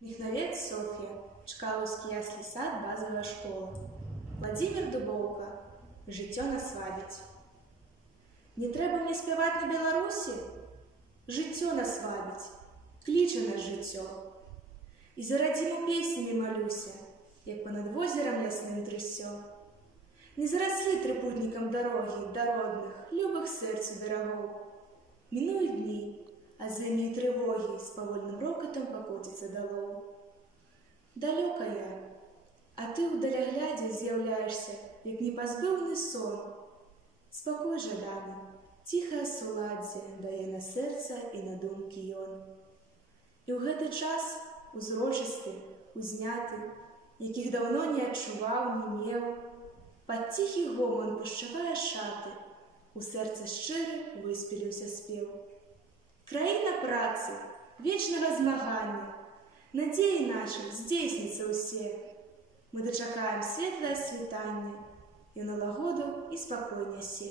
Михновец Софья, Чкаловский ясли сад, базовая школа. Владимир Дубовка, життя на свабіць. Не трэба мне спяваць на Беларусі? Жыццё нас вабіць, кліча нас жыццё. І за радзіму песнямі малюся, як па-над возерам лясным трысё. Не зараслі трыпутнікам дарогі да родных, любых сэрцу дарагоў. Мінуюць дні, а за імі трывогі з павольным рокатам пакоціцца далоў. Далёка я, а ты ў даляглядзе з'яўляешся, як непазбыўны сон. Спакой жаданы, ціхае суладдзе дае на сэрца і на думкі ён. І ў гэты час узрочысты, узняты, якіх даўно не адчуваў, не меў, пад ціхі гоман пушчавае шаты, у сэрца шчыры выспеліўся спеў. Краіна працы, вечнага змагання, надзеі нашы здзейсняцца ўсе. Мы дачакаем светлае світанне, і налагоду і спакой нясе.